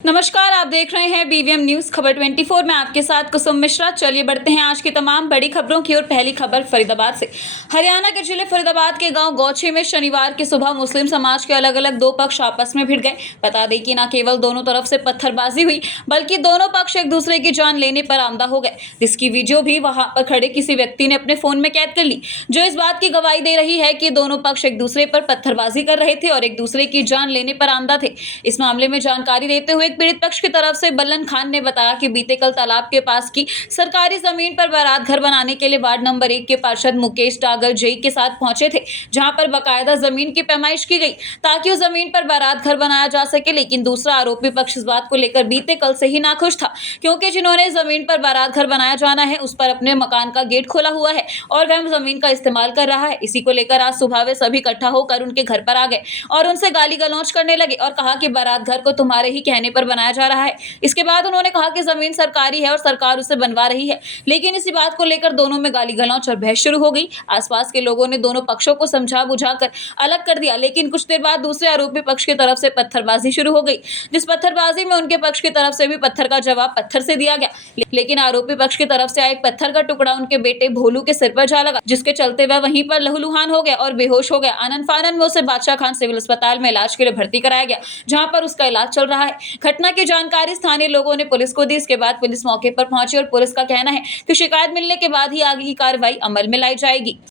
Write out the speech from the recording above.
नमस्कार, आप देख रहे हैं बीवीएम न्यूज खबर 24 में आपके साथ कुसुम मिश्रा। चलिए बढ़ते हैं आज की तमाम बड़ी खबरों की ओर। पहली खबर फरीदाबाद से। हरियाणा के जिले फरीदाबाद के गांव गौछी में शनिवार की सुबह मुस्लिम समाज के अलग अलग दो पक्ष आपस में भिड़ गए। बता दें कि न केवल दोनों तरफ से पत्थरबाजी हुई बल्कि दोनों पक्ष एक दूसरे की जान लेने पर आमदा हो गए, जिसकी वीडियो भी वहां पर खड़े किसी व्यक्ति ने अपने फोन में कैद कर ली, जो इस बात की गवाही दे रही है कि दोनों पक्ष एक दूसरे पर पत्थरबाजी कर रहे थे और एक दूसरे की जान लेने पर आमदा थे। इस मामले में जानकारी देते हुए एक पीड़ित पक्ष की तरफ से बल्लन खान ने बताया कि बीते कल तालाब के पास की सरकारी जमीन पर बारात घर बनाने के लिए वार्ड नंबर 1 के पार्षद मुकेश डागर जेई के साथ पहुंचे थे, जहां पर बकायदा जमीन की पैमाइश की गई ताकि उस जमीन पर बारात घर बनाया जा सके। लेकिन दूसरा आरोपी पक्ष इस बात को लेकर बीते कल से ही नाखुश था, क्योंकि जिन्होंने जमीन पर बारात घर बनाया जाना है उस पर अपने मकान का गेट खोला हुआ है और वह जमीन का इस्तेमाल कर रहा है। इसी को लेकर आज सुबह वे सभी इकट्ठा होकर उनके घर पर आ गए और उनसे गाली गलौज करने लगे और कहा कि बारात घर को तुम्हारे ही कहने पर बनाया जा रहा है। इसके बाद उन्होंने कहा कि जमीन सरकारी है और सरकार उसे बनवा रही है, लेकिन इसी बात को लेकर दोनों में गाली गलौज और बहस शुरू हो गई। आसपास के लोगों ने दोनों पक्षों को समझा बुझाकर अलग कर दिया, लेकिन कुछ देर बाद दूसरे आरोपी पक्ष की तरफ से पत्थरबाजी शुरू हो गई, जिस पत्थरबाजी में उनके पक्ष की तरफ से भी पत्थर का जवाब पत्थर से दिया गया। लेकिन आरोपी पक्ष की तरफ से आए एक पत्थर का टुकड़ा उनके बेटे भोलू के सिर पर जा लगा, जिसके चलते वह वहीं पर लहूलुहान हो गया और बेहोश हो गया। आनंद फानन में उसे बादशाह खान सिविल अस्पताल में इलाज के लिए भर्ती कराया गया, जहां पर उसका इलाज चल रहा है। घटना की जानकारी स्थानीय लोगों ने पुलिस को दी। इसके बाद पुलिस मौके पर पहुंची और पुलिस का कहना है कि शिकायत मिलने के बाद ही आगे की कार्रवाई अमल में लाई जाएगी।